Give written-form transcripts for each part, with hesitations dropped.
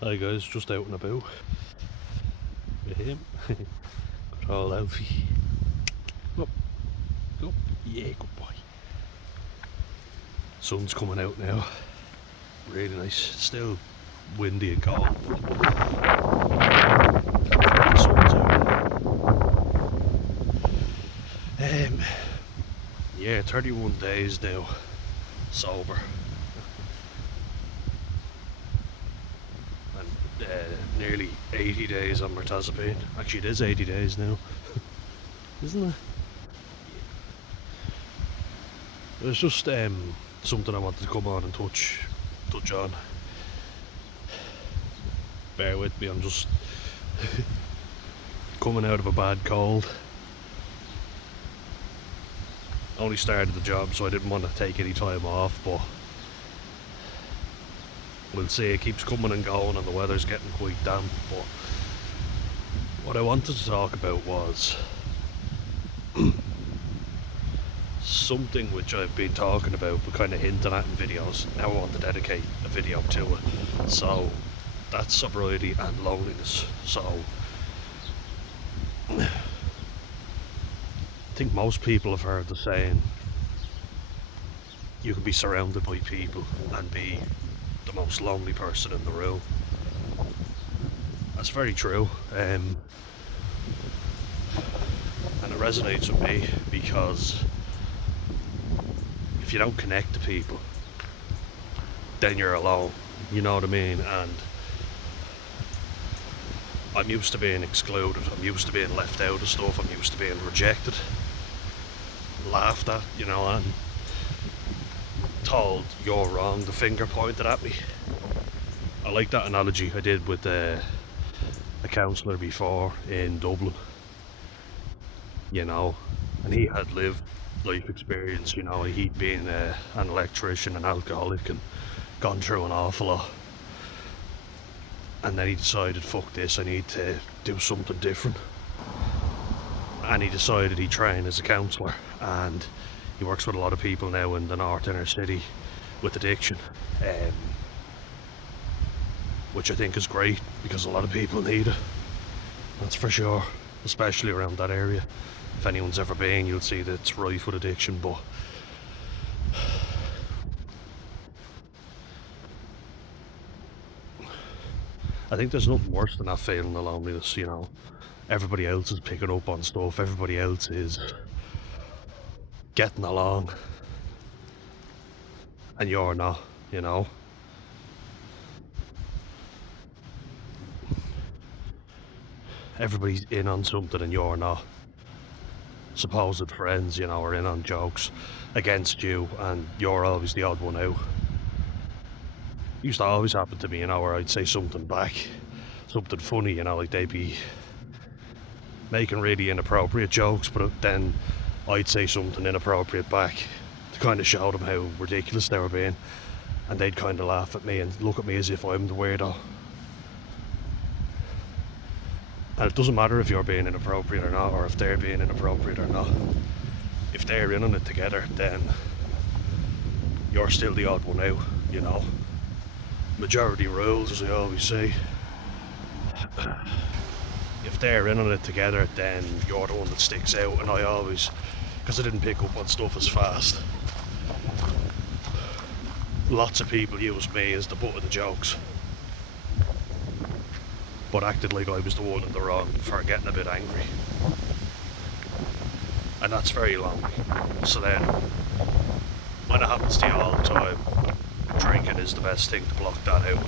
Hi guys, just out and about with him. Good old Alfie. Up, up. Yeah, good boy. Sun's coming out now. Really nice. Still windy and cold, but the sun's out. Yeah, 31 days now sober. And nearly 80 days on mirtazapine. Actually, it is 80 days now, isn't it? It was just something I wanted to come on and touch on. Bear with me, I'm just coming out of a bad cold. Only started the job, so I didn't want to take any time off, but we'll see. It keeps coming and going and the weather's getting quite damp. But what I wanted to talk about was something which I've been talking about but kind of hinting at in videos. Now I want to dedicate a video to it. So that's sobriety and loneliness. So I think most people have heard the saying, you can be surrounded by people and be the most lonely person in the room. That's very true, and it resonates with me because if you don't connect to people, then you're alone, you know what I mean? And I'm used to being excluded, I'm used to being left out of stuff, I'm used to being rejected, laughed at, you know, and told you're wrong, the finger pointed at me. I like that analogy I did with a counsellor before in Dublin, you know, and he had lived life experience, you know, he'd been an electrician, an alcoholic, and gone through an awful lot. And then he decided, fuck this, I need to do something different. And he decided he'd train as a counsellor, and he works with a lot of people now in the north inner city with addiction, which I think is great because a lot of people need it, that's for sure, especially around that area. If anyone's ever been, you'll see that it's rife with addiction. But I think there's nothing worse than that feeling of loneliness, you know. Everybody else is picking up on stuff, everybody else is getting along, and you're not, you know. Everybody's in on something and you're not. Supposed friends, you know, are in on jokes against you and you're always the odd one out. It used to always happen to me, you know, where I'd say something back, something funny, you know, like they'd be making really inappropriate jokes, but then I'd say something inappropriate back to kind of show them how ridiculous they were being, and they'd kind of laugh at me and look at me as if I'm the weirdo. And it doesn't matter if you're being inappropriate or not, or if they're being inappropriate or not. If they're in on it together, then you're still the odd one out, you know. Majority rules, as I always say. If they're in on it together, then you're the one that sticks out. And I always, because I didn't pick up on stuff as fast, lots of people used me as the butt of the jokes, but acted like I was the one in the wrong for getting a bit angry. And that's very lonely. So then, when it happens to you all the time, drinking is the best thing to block that out.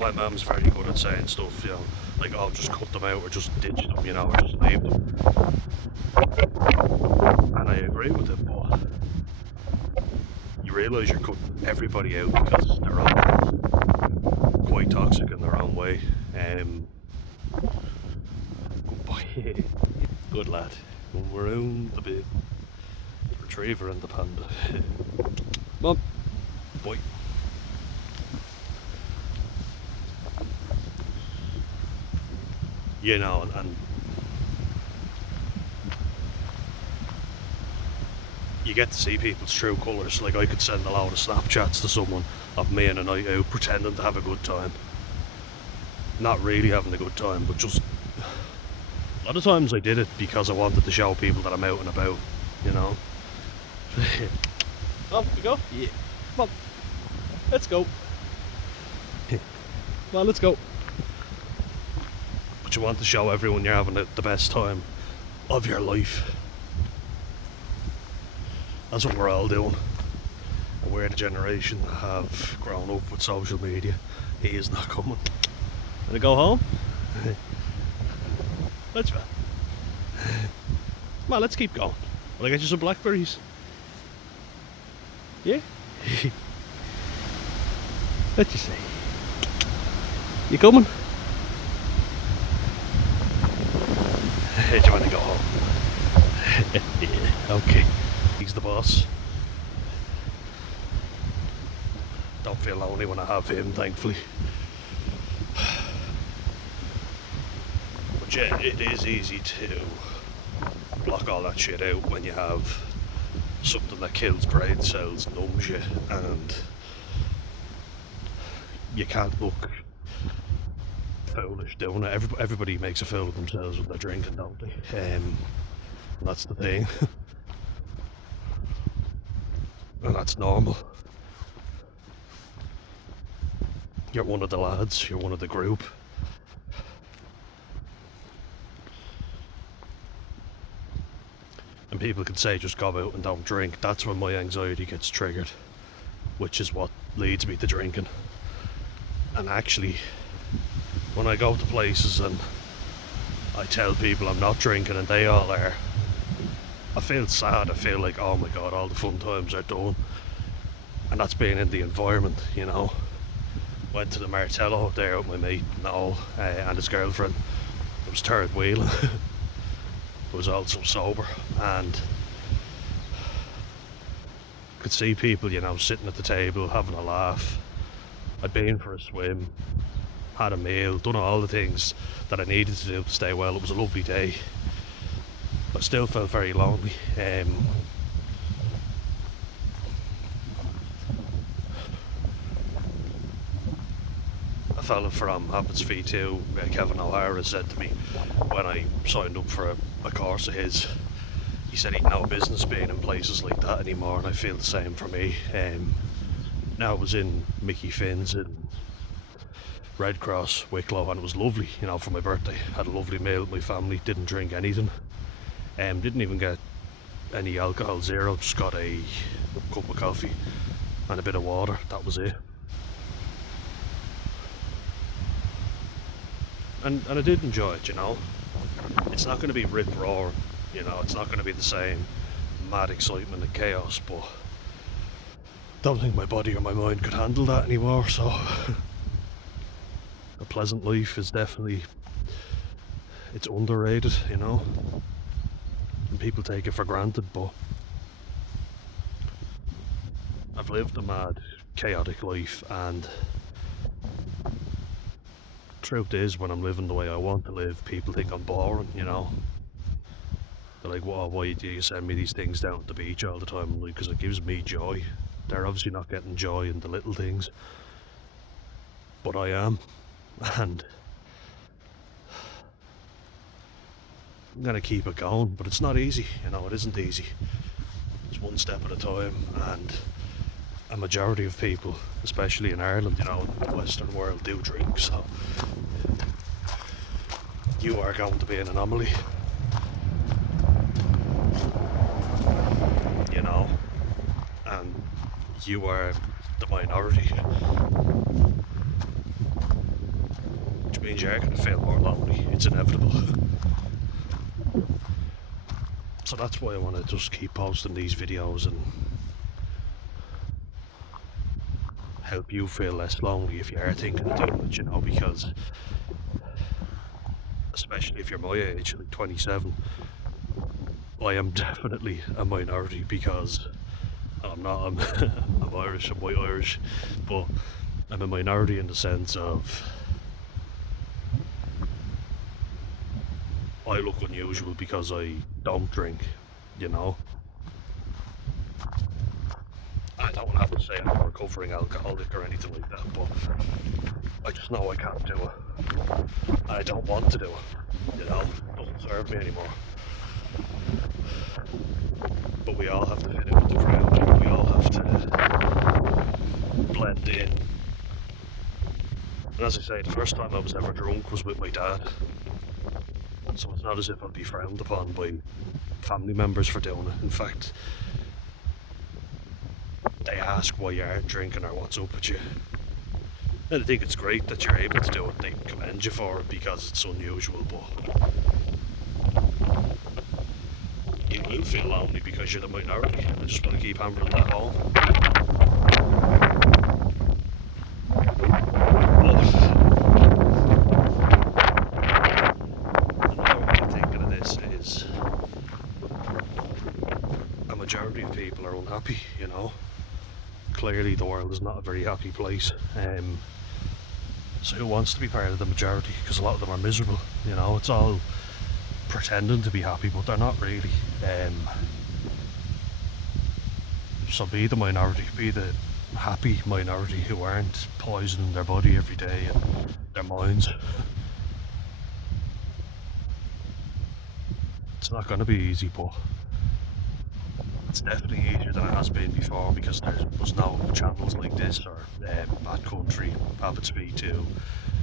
My mum's very good at saying stuff, you know, like, oh, just cut them out or just ditch them, you know, or just leave them. And I agree with it, but you realise you're cutting everybody out because they're all quite toxic in their own way. Good boy. Good lad. We're around a bit. The retriever and the panda. Mum. Boy. You know, and you get to see people's true colours. Like, I could send a load of Snapchats to someone of me on a night out pretending to have a good time. Not really having a good time, but just a lot of times I did it because I wanted to show people that I'm out and about, you know. Off we go. Yeah. Come on. Let's go. Come on, let's go. But you want to show everyone you're having the best time of your life. That's what we're all doing. And we're the generation that have grown up with social media. He is not coming. Gonna go home? Let's go. Come on, let's keep going. Will I get you some blackberries? Yeah? Let's just see. You coming? Do you want to go home? Yeah, okay. He's the boss. Don't feel lonely when I have him, thankfully. But yeah, it is easy to block all that shit out when you have something that kills brain cells, numbs you, and you can't look foolish doing it. Everybody makes a fool of themselves when they're drinking, don't they? And that's the thing. And that's normal. You're one of the lads, you're one of the group. And people can say just go out and don't drink. That's when my anxiety gets triggered, which is what leads me to drinking. And actually, when I go to places and I tell people I'm not drinking and they all are, I feel sad. I feel like, oh my god, all the fun times are done. And that's being in the environment, you know. Went to the Martello there with my mate Noel and his girlfriend. It was third wheeling. I was also sober and could see people, you know, sitting at the table having a laugh. I'd been for a swim, had a meal, done all the things that I needed to do to stay well. It was a lovely day. I still felt very lonely. A fella from Happens V2, Kevin O'Hara, said to me when I signed up for a course of his, he said he'd no business being in places like that anymore, and I feel the same for me. Now I was in Mickey Finn's in Red Cross, Wicklow, and it was lovely, you know, for my birthday. Had a lovely meal with my family, didn't drink anything. Didn't even get any alcohol, zero, just got a cup of coffee and a bit of water, that was it. And I did enjoy it, you know. It's not going to be rip roaring, you know, it's not going to be the same mad excitement and chaos, but don't think my body or my mind could handle that anymore, so a pleasant life is definitely, it's underrated, you know, and people take it for granted, but I've lived a mad, chaotic life, and truth is, when I'm living the way I want to live, people think I'm boring, you know. They're like, well, why do you send me these things down at the beach all the time? Like, because it gives me joy. They're obviously not getting joy in the little things, but I am, and I'm gonna keep it going, but it's not easy, you know, it isn't easy. It's one step at a time, and a majority of people, especially in Ireland, you know, in the Western world, do drink, so you are going to be an anomaly, you know, and you are the minority, which means you're going to feel more lonely. It's inevitable. So that's why I want to just keep posting these videos and help you feel less lonely if you are thinking of doing it, you know, because especially if you're my age, like 27, I am definitely a minority because I'm not, I'm Irish, I'm white Irish, but I'm a minority in the sense of I look unusual because I don't drink, you know. say I'm a recovering alcoholic or anything like that, but I just know I can't do it. And I don't want to do it. It doesn't serve me anymore. But we all have to fit in with the crowd. We all have to blend in. And as I say, the first time I was ever drunk was with my dad. So it's not as if I'd be frowned upon by family members for doing it. In fact, they ask why you aren't drinking or what's up with you. And I think it's great that you're able to do it. They commend you for it because it's unusual, but you will feel lonely because you're the minority. I just want to keep hammering that home. Another way of thinking of this is a majority of people are unhappy, you know. Clearly the world is not a very happy place. So who wants to be part of the majority? Because a lot of them are miserable, you know. It's all pretending to be happy, but they're not really. So be the minority, be the happy minority who aren't poisoning their body every day and their minds. It's not going to be easy, but it's definitely easier than it has been before, because there's no channels like this, or Bad Country, Abbott's B2,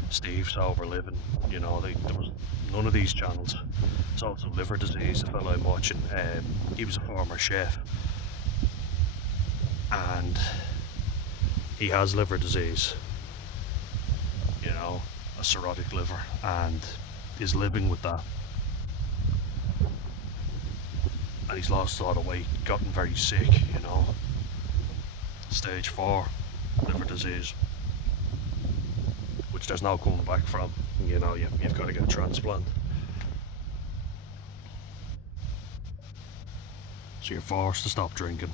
Steve Sober Living, you know, there was none of these channels. It's also liver disease, the fellow I'm watching, he was a former chef, and he has liver disease, you know, a cirrhotic liver, and is living with that. And he's lost a lot of weight, gotten very sick, you know. Stage 4 liver disease, which there's no coming back from, you know. You've got to get a transplant. So you're forced to stop drinking.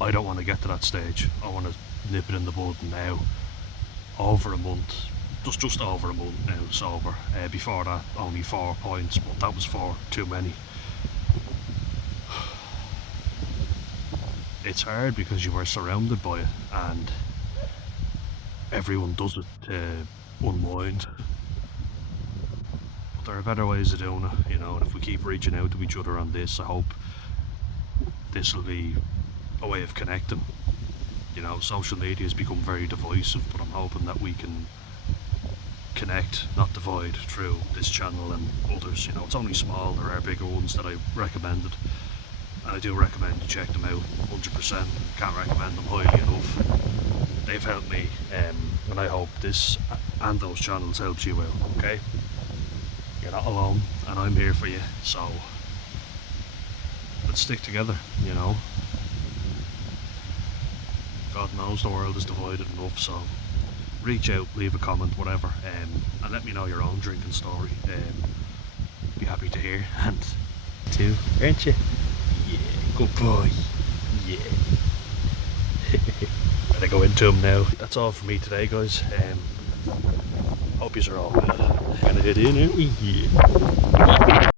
I don't want to get to that stage. I want to nip it in the bud now. Over a month, just over a month now sober. Before that, only 4 points, but that was 4 too many. It's hard because you are surrounded by it, and everyone does it to unwind. But there are better ways of doing it, you know, and if we keep reaching out to each other on this, I hope this will be a way of connecting. You know, social media has become very divisive, but I'm hoping that we can connect, not divide, through this channel and others. You know, it's only small, there are bigger ones that I recommended, and I do recommend you check them out 100%. Can't recommend them highly enough. They've helped me, and I hope this and those channels helps you out, okay? You're not alone, and I'm here for you, so let's stick together, you know. God knows the world is divided enough, so reach out, leave a comment, whatever, and let me know your own drinking story. Be happy to hear, and too, aren't you? Yeah, good boy. Yeah. Better go into him now. That's all for me today, guys. Hope you're all well. Gonna head in, aren't we? Yeah.